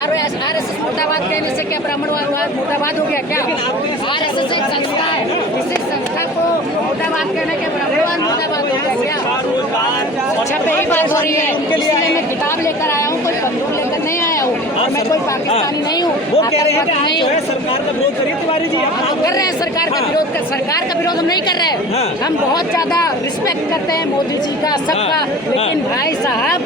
RSS मुर्दाबाद कहने से क्या ब्राह्मणवाद मुर्दाबाद हो गया क्या? आरएसएस एक संस्था है, इसी संस्था को मुर्दाबाद कहने के ब्राह्मणवाद मुर्दाबाद हो गया क्या? अच्छा पे ही बात हो रही है, इसलिए मैं किताब लेकर आया हूँ, कोई बंदूक लेकर नहीं आया हूँ और मैं कोई पाकिस्तानी नहीं हूँ। वो कह रहे हैं कि आप जो है सरकार का विरोध करिए तिवारी जी। हम कर रहे हैं सरकार का विरोध सरकार का विरोध हम नहीं कर रहे हैं। हम बहुत ज्यादा रिस्पेक्ट करते हैं मोदी जी का सबका, लेकिन भाई साहब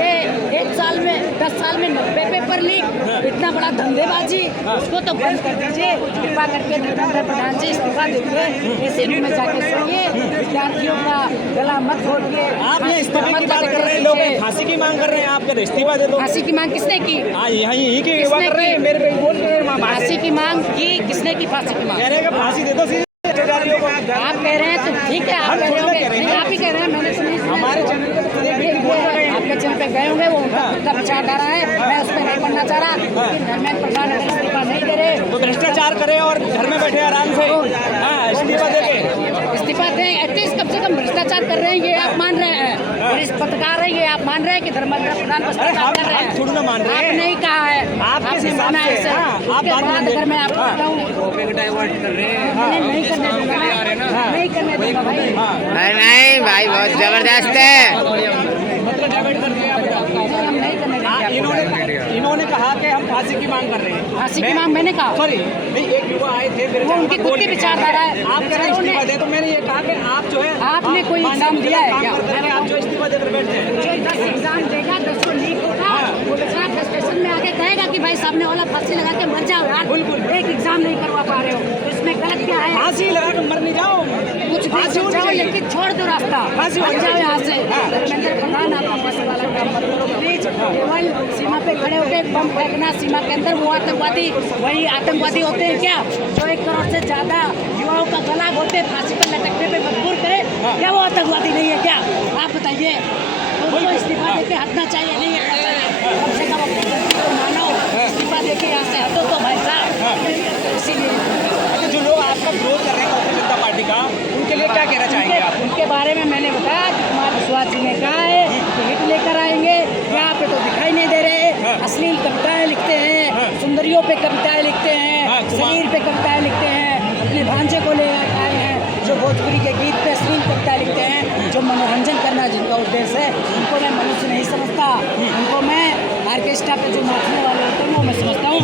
ये 1 साल में 10 साल में 90 पेपर लीक, इतना बड़ा धंधेबाजी, उसको तो बंद कर दीजिए कृपा करके। धर्मेंद्र प्रधान जी इस्तीफा दीजिए, ऐसे में जाके सुनिए, विद्यार्थियों का गला मत घोटिए। आपने इस्तीफे की बात कर रहे हैं, लोग फांसी की मांग कर रहे हैं, आपका इस्तीफा दे दो। फांसी की मांग किसने की? यही की युवा कर रहे हैं, मेरे पे बोल रहे हैं फांसी की मांग की किसने की? फांसी की मांग कह रहे हैं कि फांसी दे दो। आप कह रहे हैं तो ठीक है, आप ही कह रहे हैं, मैंने तो नहीं सुना। हमारे आपके चैनल पे गए होंगे, वो उनका विचारधारा है, मैं उस पर नहीं पढ़ना चाह रहा। लेकिन धर्मेंद्र प्रधान अगर इस्तीफा नहीं दे रहे तो भ्रष्टाचार करे और घर में बैठे आराम से इस्तीफा दे के इस्तीफा दें। एटलीस्ट कम से कम भ्रष्टाचार कर रहे हैं ये आप मान रहे हैं, और इस पत्रकार है ये आप मान रहे हैं कि धर्मेंद्र प्रधान भ्रष्टाचार कर रहे हैं। थोड़ी ना मान रहे हैं, आपने नहीं कहा है, आपके हिसाब से आप अगर मैं आपको बताऊं नहीं करने दूंगा, नहीं करने दूंगा भाई। नहीं भाई बहुत जबरदस्त है। इन्होंने कहा कि हम फांसी की मांग कर रहे हैं। फांसी की मांग मैंने कहा? सॉरी नहीं, एक युवा आए थे मेरे, वो उनकी खुद की विचारधारा है। आप कह रहे हैं इस्तीफा दे, तो मैंने ये कहा कि आप जो है आपने कोई एग्जाम दिया है क्या? आप जो इस्तीफा देकर बैठे हैं, जो 10 एग्जाम देगा 10 को लीक होगा, वो बेचारा फ्रस्ट्रेशन में आके कहेगा कि भाई सामने वाला फांसी लगा के मर जाओ यार, एक एग्जाम नहीं करवा पा रहे हो, तो इसमें गलत क्या है? फांसी लगा कर मर नहीं जाओ, कुछ भी सोच जाओ, लेकिन छोड़ दो रास्ता, हट जाओ यहाँ से। धर्मेंद्र प्रधान आपका फांसी वाला काम मत करो प्लीज। केवल सीमा पे खड़े होकर बम फेंकना, सीमा के अंदर वो आतंकवादी वही आतंकवादी होते हैं क्या जो 1 करोड़ से ज्यादा युवाओं का गला घोटे फांसी पर लटकने पे मजबूर करे? क्या वो आतंकवादी नहीं है क्या? आप बताइए। उनको इस्तीफा देके हटना चाहिए, नहीं हटना चाहिए, कम से कम अपनी गलती को मानो, इस्तीफा देके यहाँ से हटो तो भाई साहब। इसीलिए जो लोग आपका विरोध कर रहे हैं भारतीय जनता पार्टी का, उनके लिए क्या कहना चाहेंगे आप? उनके बारे में मैंने बताया कि कुमार विश्वास जी ने कहा है कि हिट लेकर आएंगे, यहाँ पे तो दिखाई नहीं दे रहे। अश्लील कविताएं लिखते हैं, सुंदरियों पे कविताएं लिखते हैं, शरीर पे कविताएं लिखते हैं, अपने भांजे को ले आए हैं जो भोजपुरी के गीत पे अश्लील कविताएं लिखते हैं, जो मनोरंजन करना जिनका उद्देश्य है। उनको मैं मनुष्य नहीं समझता, उनको मैं ऑर्केस्ट्रा पे जो नाचने वाले होते हैं वो मैं समझता हूँ।